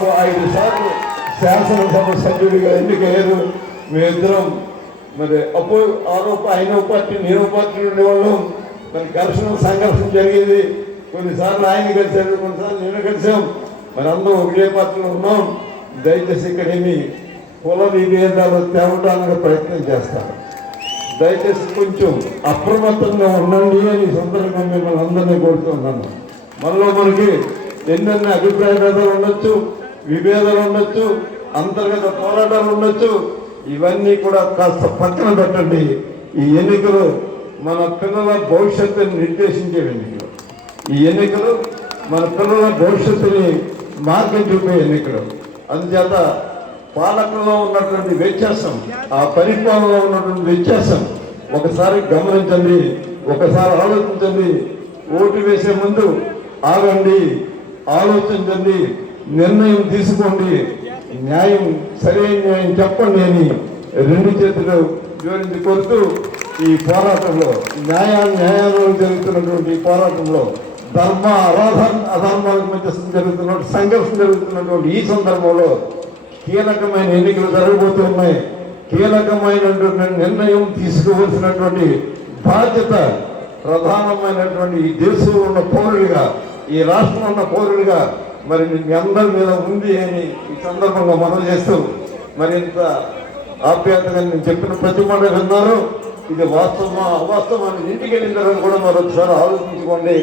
దాదాపు ఐదు సార్లు శాసనసభ సభ్యుడిగా ఎన్నికయ్యారు. మేమిద్దరం మరి అపో ఆరోప ఆయన పార్టీ నేను ఒక పార్టీ ఉండేవాళ్ళం. మరి ఘర్షణ సంఘర్షణ జరిగేది. కొన్నిసార్లు ఆయన కలిశారు కొన్నిసార్లు నేను కలిసాం మరి అందరం ఒకటే పార్టీలో ఉన్నాం. దయచేసి ఇక్కడ ఏమి కుల విభేదాలు తేవడానికి ప్రయత్నం చేస్తాను. దయచేసి కొంచెం అప్రమత్తంగా ఉండండి అని ఈ సందర్భంగా మిమ్మల్ని అందరినీ కోరుతున్నాను. మనలో మనకి ఎన్నెన్న అభిప్రాయ భేదాలు ఉండొచ్చు. విభేదాలు ఉండొచ్చు అంతర్గత పోరాటాలు ఉండొచ్చు. ఇవన్నీ కూడా కాస్త పక్కన పెట్టండి. ఈ ఎన్నికలు మన పిల్లల భవిష్యత్తుని నిర్దేశించే ఎన్నికలు. ఈ ఎన్నికలు మన పిల్లల భవిష్యత్తుని మార్గం చూపే ఎన్నికలు. అందుచేత పాలకుల్లో ఉన్నటువంటి వ్యత్యాసం ఆ పరిపాలనలో ఉన్నటువంటి వ్యత్యాసం ఒకసారి గమనించండి ఒకసారి ఆలోచించండి. ఓటు వేసే ముందు ఆగండి ఆలోచించండి. నిర్ణయం తీసుకోండి. న్యాయం సరైన న్యాయం చెప్పండి అని రెండు చేతులు జోడించి కోరుతూ ఈ పోరాటంలో న్యాయ న్యాయాలు జరుగుతున్నటువంటి పోరాటంలో ధర్మ అరాధన అధర్మాలకు మధ్య జరుగుతున్న సంఘర్షణ జరుగుతున్నటువంటి ఈ సందర్భంలో కీలకమైన ఎన్నికలు జరగబోతున్నాయి కీలకమైనటువంటి నిర్ణయం తీసుకోవలసినటువంటి బాధ్యత ప్రధానమైనటువంటి ఈ దేశంలో ఉన్న పౌరుడిగా ఈ రాష్ట్రంలో ఉన్న పౌరుడిగా మరి మీ అందరి మీద ఉంది అని ఈ సందర్భంగా మనం చేస్తూ మరి ఇంత ఆప్యాయతగా నేను చెప్పిన ప్రతి మాట విన్నారు. ఇది వాస్తవమా అవాస్తవమా అని ఇంటికి వెళ్ళిన తర్వాత కూడా మరొకసారి ఆలోచించుకోండి.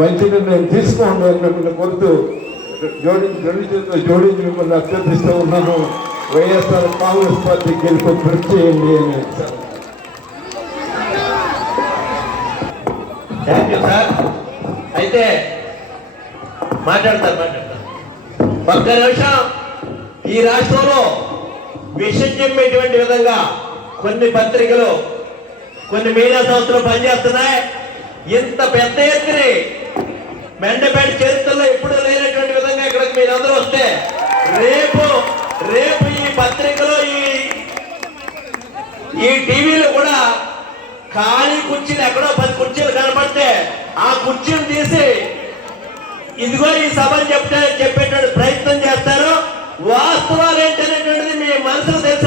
మంచి నిర్ణయం తీసుకోండి అని మిమ్మల్ని కోరుతూ జోడించి రెండు చేతులు జోడించి మిమ్మల్ని అభ్యర్థిస్తూ ఉన్నాను. వైఎస్ఆర్ కాంగ్రెస్ పార్టీ గెలుపు కృషి చేయండి అని థ్యాంక్ యూ సార్ అయితే మాట్లాడతారు మాట్లాడతారు. ఒక్క నిమిషం. ఈ రాష్ట్రంలో విషయం చెప్పేటువంటి విధంగా కొన్ని పత్రికలు కొన్ని మీడియా సంస్థలు పనిచేస్తున్నాయి. ఇంత పెద్ద ఎత్తుని మెండపేట చరిత్రలో ఎప్పుడూ లేనటువంటి విధంగా ఇక్కడికి మీరందరూ వస్తే రేపు రేపు ఈ పత్రికలో ఈ ఈ టీవీలో కూడా ఖాళీ కుర్చీలు ఎక్కడో పది కుర్చీలు కనపడితే ఆ కుర్చీలు తీసి ఇదిగో ఈ సభ చెప్తే చెప్పేటువంటి ప్రయత్నం చేస్తారు వాస్తవాలు ఏంటనేటువంటిది మీ మనసులో తెలుసు.